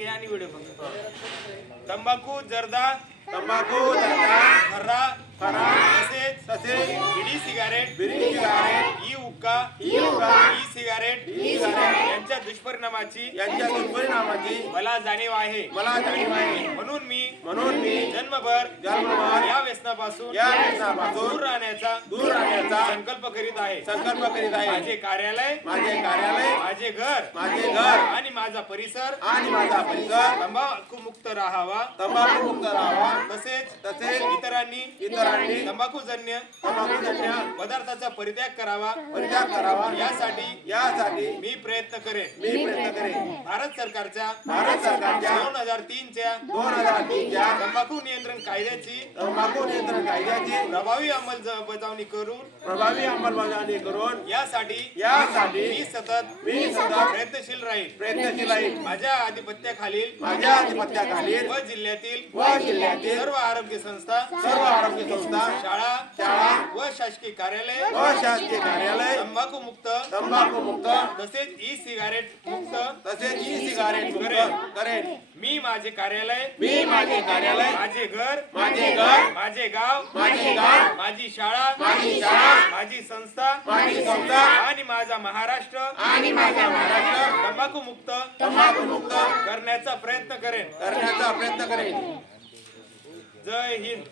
घे आणि व्हिडिओ बघ. तंबाखू जर्दा तंबाखू धंदा खर्रा खरा तसेच तसेच बिडी सिगारेट बिडी सिगारेट ई हुक्का हुक्का, ई सिगारेट सिगारेट यांच्या दुष्परिणामाची यांच्या दुष्परिणामाची मला जाणीव आहे. मला जाणीव आहे. म्हणून मी जन्मभर या व्यसनापासून या व्यसनापासून दूर राहण्याचा संकल्प करीत आहे. माझे कार्यालय माझे घर आणि माझा परिसर तंबाखू मुक्त राहावा. तसेच इतरांनी तंबाखूजन्य पदार्थाचा परित्याग करावा यासाठी मी प्रयत्न करेन. भारत सरकारच्या 2003 च्या तंबाखू नियंत्रण कायद्याची प्रभावी अंमलबजावणी करून यासाठी मी सतत प्रयत्नशील राहील. माझ्या आधिपत्याखालील व जिल्ह्यातील सर्व आरोग्य संस्था शाळा व शासकीय कार्यालय तंबाखू मुक्त तसेच ई सिगारेट मुक्त करेन. मी माझे कार्यालय माझे घर माझे गाव माझी शाळा माझी संस्था आणि माझा महाराष्ट्र तंबाखू मुक्त करण्याचा प्रयत्न करेन. जय हिंद.